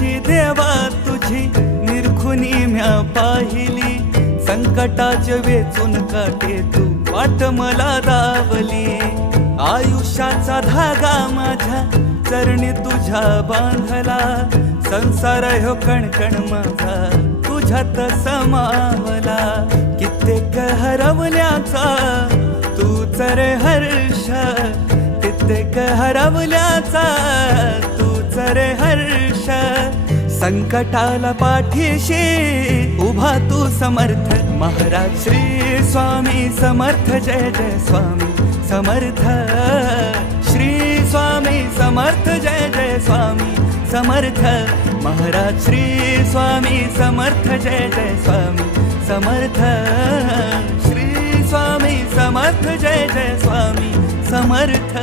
कशी देवा तुझी निरखुनी म्या पाहिली, संकटाचे वेचून काटे तू वाट मला दावली. आयुष्याचा धागा माझ्या चरणी तुझ्या बांधला, संसार ह्यो कणकण माझा तुझ्यात समावला. कित्येक हरवल्याचा तूच रे हर्ष, कित्येक हरवल्याचा तूच रे हर्ष. संकटाला पाठीशी उभा तू समर्थ, महाराज श्री स्वामी समर्थ. जय जय स्वामी समर्थ, श्री स्वामी समर्थ. जय जय स्वामी समर्थ, महाराज श्री स्वामी समर्थ. जय जय स्वामी समर्थ, श्री स्वामी समर्थ. जय जय स्वामी समर्थ.